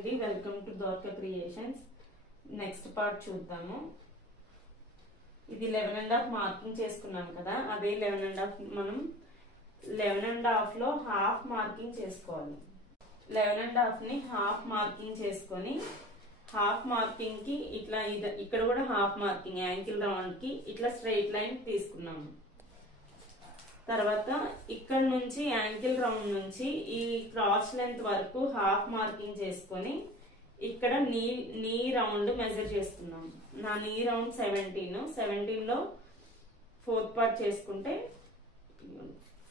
అండి, welcome to Dwaraka creations. Next part చూద్దాము. ఇది 11.5 మార్కింగ్ చేసుకున్నాం కదా, అదే 11.5 మనం 11.5 లో హాఫ్ మార్కింగ్ చేసుకోవాలి. 11.5 ని హాఫ్ మార్కింగ్ చేసుకొని హాఫ్ మార్కింగ్ కి ఇట్లా ఇక్కడ కూడా హాఫ్ మార్కింగ్ యాంకిల్ రౌండ్ కి ఇట్లా స్ట్రైట్ లైన్ తీసుకున్నాము. తర్వాత ఇక్కడ నుంచి యాంకిల్ రౌండ్ నుంచి ఈ క్రాస్ లెంత్ వరకు హాఫ్ మార్కింగ్ చేసుకొని ఇక్కడ నీ రౌండ్ మెజర్ చేస్తున్నాం. నా నీ రౌండ్ 17 లో 4th పార్ట్ చేసుకుంటే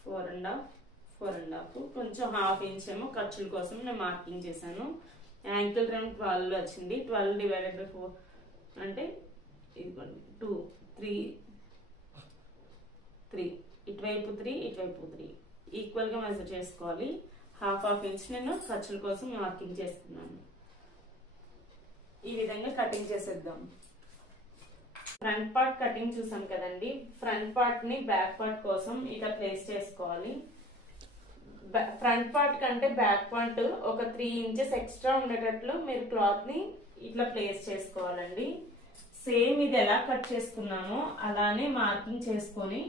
4.5 కొంచెం హాఫ్ ఇంచ్ ఏమో ఖర్చుల కోసం నేను మార్కింగ్ చేశాను. యాంకిల్ రౌండ్ 12 వచ్చింది. 12 డివైడెడ్ బై 4 అంటే 2 3 ఇటువైపు 3 ఇటువైపు 3 ఈక్వల్ గా మెజర్ చేసుకోవాలి. హాఫ్ ఇంచ్ నేను ఖర్చుల కోసం మార్కింగ్ చేస్తున్నాను. ఈ విధంగా కటింగ్ చేసేద్దాం. ఫ్రంట్ పార్ట్ కటింగ్ చూసాం కదండి. ఫ్రంట్ పార్ట్ ని బ్యాక్ పార్ట్ కోసం ఇట్లా ప్లేస్ చేసుకోవాలి. ఫ్రంట్ పార్ట్ కంటే బ్యాక్ పార్ట్ ఒక 3 ఇంచెస్ ఎక్స్ట్రా ఉండేటట్లు మీరు క్లాత్ ని ఇట్లా ప్లేస్ చేసుకోవాలండి. సేమ్ ఇది ఎలా కట్ చేసుకున్నామో అలానే మార్కింగ్ చేసుకొని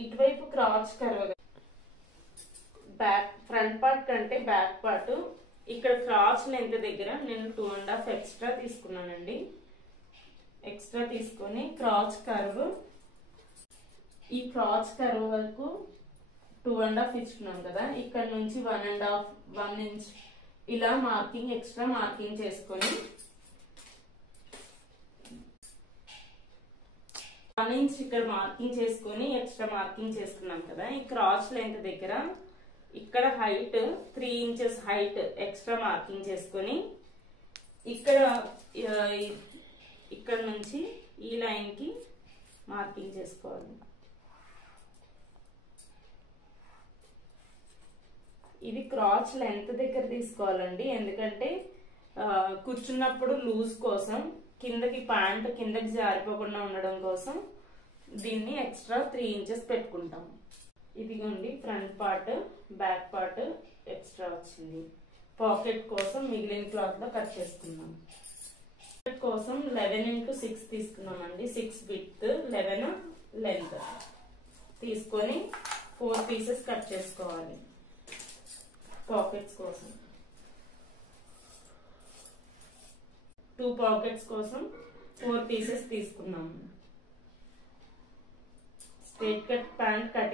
ఇటువైపు క్రాస్ కర్వ్ ఫ్రంట్ పార్ట్ కంటే బ్యాక్ పార్ట్ ఇక్కడ క్రాస్ లెంత్ దగ్గర నేను 2.5 ఎక్స్ట్రా తీసుకున్నానండి. ఎక్స్ట్రా తీసుకొని క్రాస్ కర్వ్ ఈ క్రాస్ కర్వ్ వరకు 2.5 ఇచ్చుకున్నాం కదా, ఇక్కడ నుంచి 1 ఇంచ్ ఇలా మార్కింగ్ ఎక్స్ట్రా మార్కింగ్ చేసుకొని 1 ఇంచ్ ఇక్కడ మార్కింగ్ చేసుకొని ఎక్స్ట్రా మార్కింగ్ చేసుకున్నాం కదా. ఈ క్రాస్ లెంత్ దగ్గర ఇక్కడ height 3 inches height extra marking చేసుకొని ఇక్కడ నుంచి ఈ లైన్ కి మార్కింగ్ చేసుకోవాలి. ఇది క్రాస్ లెంత్ దగ్గర తీసుకోవాలండి, ఎందుకంటే కూర్చున్నప్పుడు లూజ్ కోసం కిందకి ప్యాంట్ కిందకి జారిపోకుండా ఉండడం కోసం దీన్ని ఎక్స్ట్రా 3 ఇంచెస్ పెట్టుకుంటాం. ఇదిగోండి front part back part extra వచ్చింది. పాకెట్ కోసం మిగిలిన క్లాత్ లో కట్ చేసుకున్నాం. పాకెట్ కోసం 11x6 తీసుకున్నామండి. 6 విడ్త్ 11 లెంత్ తీసుకొని 4 పీసెస్ కట్ చేసుకోవాలి. పాకెట్స్ కోసం 2 పాకెట్స్ కోసం 4 పీసెస్ తీసుకున్నాము. Straight cut pant cut